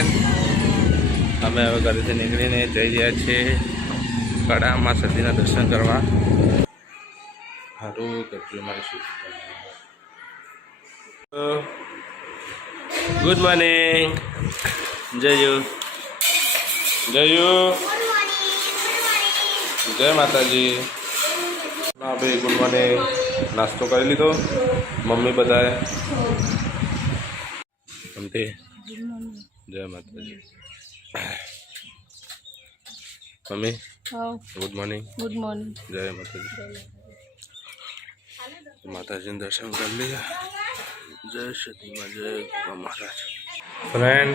Friend અમે હવે ઘરેથી નીકળીને જઈ રહ્યા છીએ કડામાં સતીના દર્શન કરવા. સારું કરજો મારી શું. Good morning જયુ. જય માતાજી. ના ભાઈ ગુડ મોર્નિંગ. નાસ્તો કરી લીધો મમ્મી બધાએ? ગમતી. જય માતાજી. Mummy good morning. Good morning. જય માતાજી. માતાજીને દર્શન કરી લીધા. જય સતીમાં જય ગોગા મહારાજ. ફ્રેન્ડ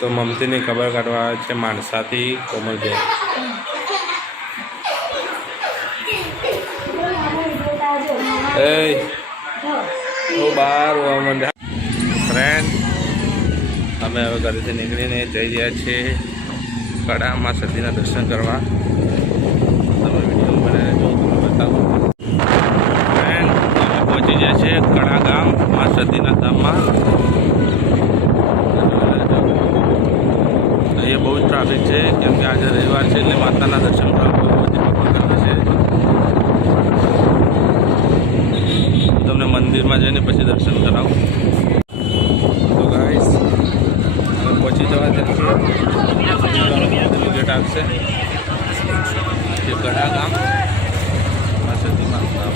તો મમતીની ખબર કાઢવા આવે છે માણસાથી કોમલબેન. એ બહાર ફ્રેન્ડ અમે હવે ઘરેથી નીકળીને જઈ રહ્યા છીએ કડામાં સતીના દર્શન કરવા. તમે વિડીયો બનાવીને જો તમને બતાવું. ફ્રેન્ડ અમે પહોંચી ગયા છીએ કડા ગામ માં સતીના ધામમાં. અહીંયા બહુ જ ટ્રાફિક છે કેમ કે આજે રવિવાર છે એટલે માતાના દર્શન કરવા બહુ બધી પબ્લિક કરે છે. તમને મંદિરમાં જઈને પછી દર્શન કરાવું. તો ગાઈસ અમે પહોંચી જવા જઈએ. ગેટ આવશે જે કડા ગામ સતીમાં ધામ.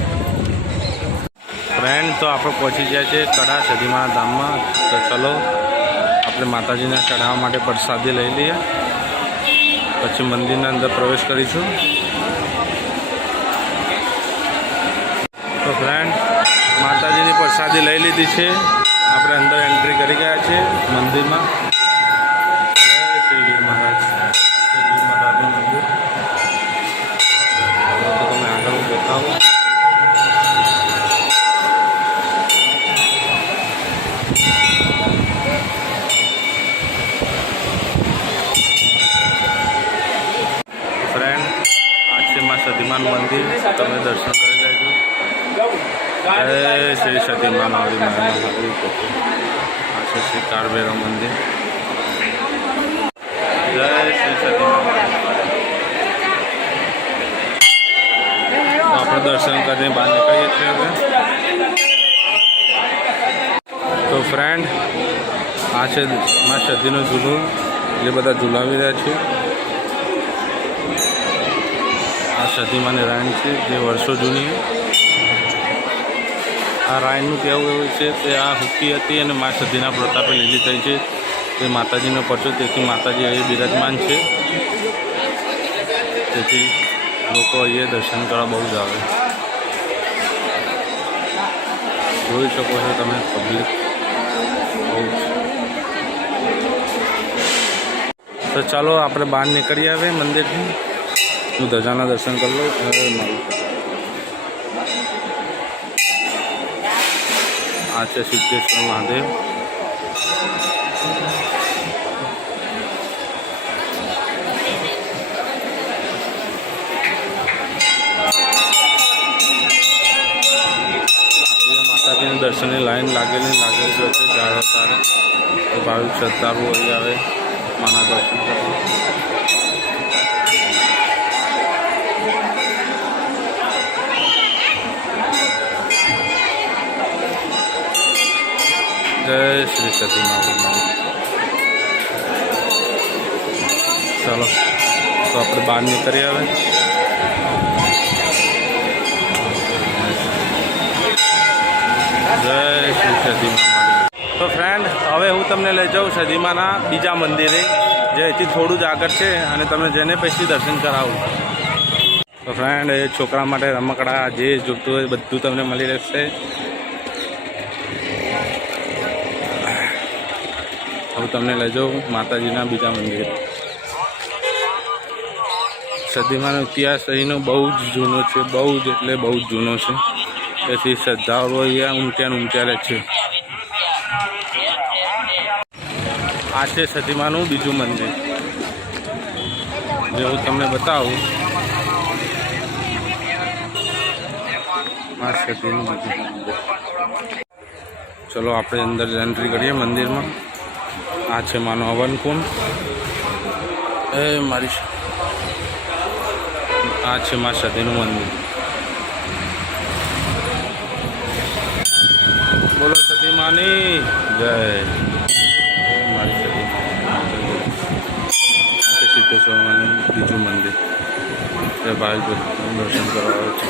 ફ્રેન્ડ તો આપણે પહોંચી ગયા છે કડા સતીમાં ધામમાં. તો ચલો આપણે માતાજીને ચઢાવવા માટે પ્રસાદી લઈ લઈએ પછી મંદિરના અંદર પ્રવેશ કરીશું. તો ફ્રેન્ડ માતાજીની પ્રસાદી લઈ લીધી છે. આપણે અંદર એન્ટ્રી કરી ગયા છે મંદિરમાં. જય શ્રી વીર મહારાજ. વીર મહારાજનું મંદિર. તો તમે આગળ બતાવો. ફ્રેન્ડ આ છે માં સતીમાનું મંદિર. તમે દર્શન કરી લેજો. જય શ્રી સતીમાં મારી મારી આ છે શ્રી કાળભૈરવ મંદિર. જય શ્રી સતીમાં. આપણે દર્શન કરીને બહાર નીકળીએ છીએ હવે. તો ફ્રેન્ડ આ છે માં સતીનું ઝૂલું જે બધા ઝૂલાવી રહ્યા છે. આ સતીમાની રાણી છે જે વર્ષો જૂની. આ રાણીનું કહેવું એવું છે કે આ હુકી હતી અને મા સતીના પ્રતાપે લીલી થઈ છે. તે માતાજીનો પરચો તેથી માતાજી અહીં બિરાજમાન છે. તેથી લોકો અહીંયા દર્શન કરવા બહુ જ આવે. જોઈ શકો છો તમે પબ્લિક બહુ જ. તો ચાલો આપણે બહાર નીકળી આવે મંદિરથી. હું ધજાના દર્શન કરી લઉં. આ છે સિદ્ધેશ્વર મહાદેવ. માતાજીના દર્શનની લાઈન લાગેલી છે. જાળો તારે ભાવિક શ્રદ્ધાળુઓ અહીં આવે માના દર્શન કરવા. જય શ્રી સતીમાં. ચાલો તો આપણે બહાર નીકળી આવે. જય શ્રી સતીમાં. તો ફ્રેન્ડ હવે હું તમને લઈ જાઉં સતીમાના બીજા મંદિરે જે અહીંથી થોડું જ આગળ છે અને તમને જેને પછી દર્શન કરાવું. તો ફ્રેન્ડ એ છોકરા માટે રમકડા જે જોઈતું હોય બધું તમને મળી રહેશે. હું તમને લઈ જાઉં માતાજીના બીજા મંદિર. સતીમાનો ઇતિહાસ અહીંનો બહુ જ જૂનો છે. બહુ જ એટલે બહુ જ જૂનો છે. તેથી શ્રદ્ધાળુઓ અહીંયા ઉમટ્યા ઉમટ્યા રહે છે. આ છે સતીમાનું બીજું મંદિર જે હું તમને બતાવું. આ સતીનું બીજું મંદિર. ચલો આપણે અંદર એન્ટ્રી કરીએ મંદિરમાં. આ છે માનો હવનકુંડ. એ મારી આ છે મા સતીનું મંદિર. બોલો સતી માની જય. મારી સતી સિદ્ધેશ્વર માનું બીજું મંદિર. એ ભાઈ દર્શન કરવા આવે છે.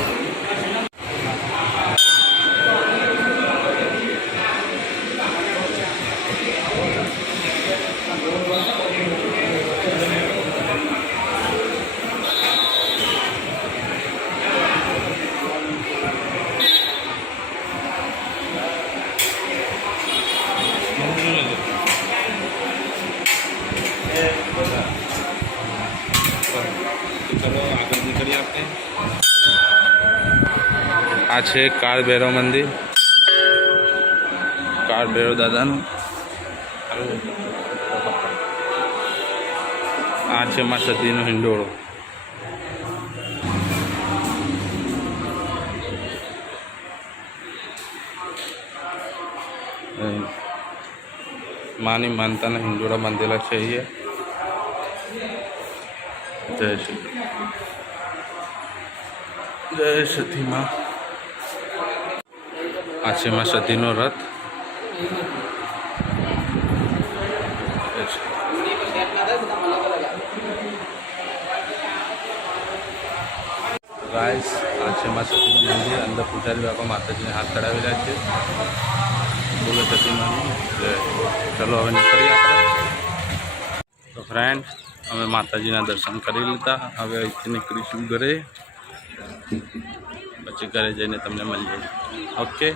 ચલો આગળ નીકળીએ આપણે. આ છે કાળ ભૈરવ મંદિર. કાળ ભૈરવ દાદાનું. આ છે મા સતીનો હિંડોળો. માની માનતાના હિંડોળા બાંધેલા છે અહીંયા. જય શ્રી જય સતી માં. આ છે માં સતીનો રથ. ગાઈસ આ છે માં સતીનું મંદિર. અંદર પૂજારી બાપા માતાજીને હાથ ચડાવેલા છે. બોલો સતી માની જય. ચલો હવે નીકળીએ આપણે. તો ફ્રેન્ડ અમે માતાજીના દર્શન કરી લીધા. હવે અહીંથી નીકળીશું ઘરે. પછી ઘરે જઈને તમને મળીએ. ઓકે.